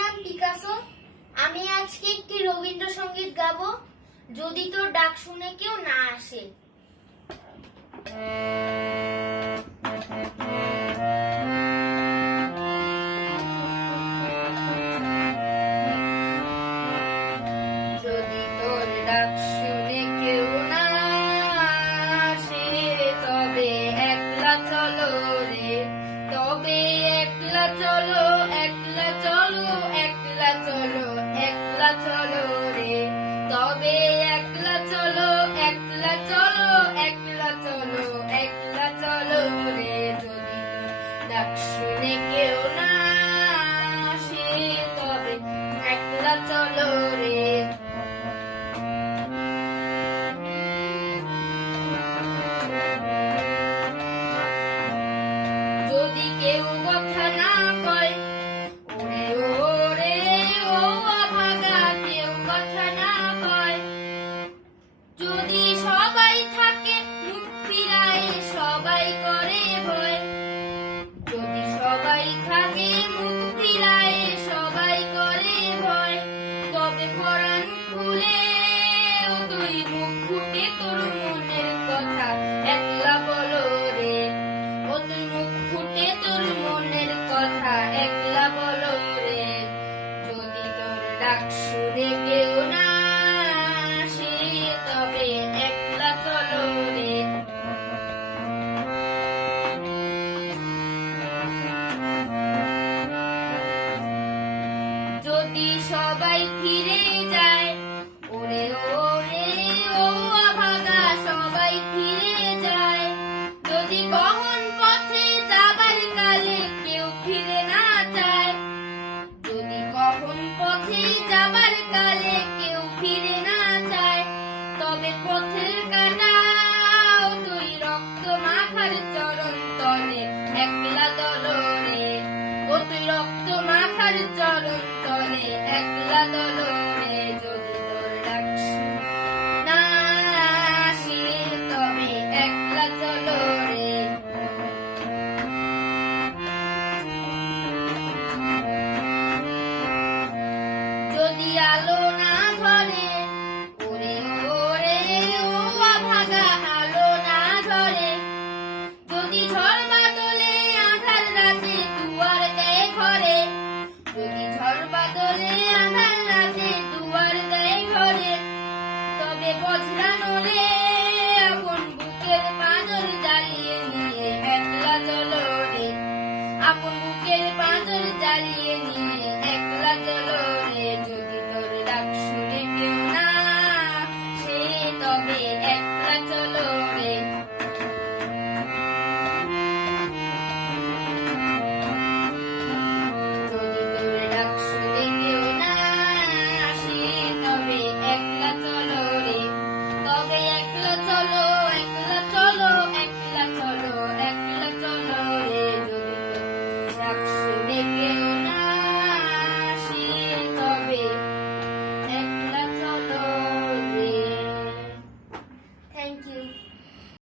নাম পিকাসো। আমি আজকে একটি রবীন্দ্রসঙ্গীত গাবো। যদি তোর ডাক শুনে কেউ না আসে। যদি তোর ডাক শুনে কেউ না আসে, তবে একলা চলো রে, তবে একলা চলো, একলা চলো, একলা চলো, একলা চলো রে, তবে একলা চলো, একলা চলো, একলা চলো, একলা চলো রে। যদি ডাক শুনে কেউ না আসে, তবে একলা চলো রে। যদি কেউ কথা না কয়, ওরে ওরে ও অভাগা, কেউ কথা না কয়। যদি সবাই থাকে মুখ ফিরায়, সবাই করে ভয়। যদি সবাই থাকে মুখ ফিরায়, সবাই করে ভয়। তবে পরাণ খুলে ও তুই মুখ ফুটে তোর মনের কথা একলা বলো রে। ও তুই মুখ ফুটে তোর মনের কথা একলা বলো রে। যদি তোর ডাক শুনে কেউ না আসে, তবে একলা চলো রে। যদি সবাই ফিরে যায়, ওরে ওরে ও অভাগা, সবাই ফিরে যায়। যদি গহন পথে যাবার কালে কেউ ফিরে না যায়, যদি গহন পথে যাবার কালে কেউ ফিরে না যায়, তবে পথের কাটা ও তুই রক্ত মাখার চরণ তলে একলা দলরে। ও তুই রক্ত মাখার চরণ তলে একলা দলরে। যদি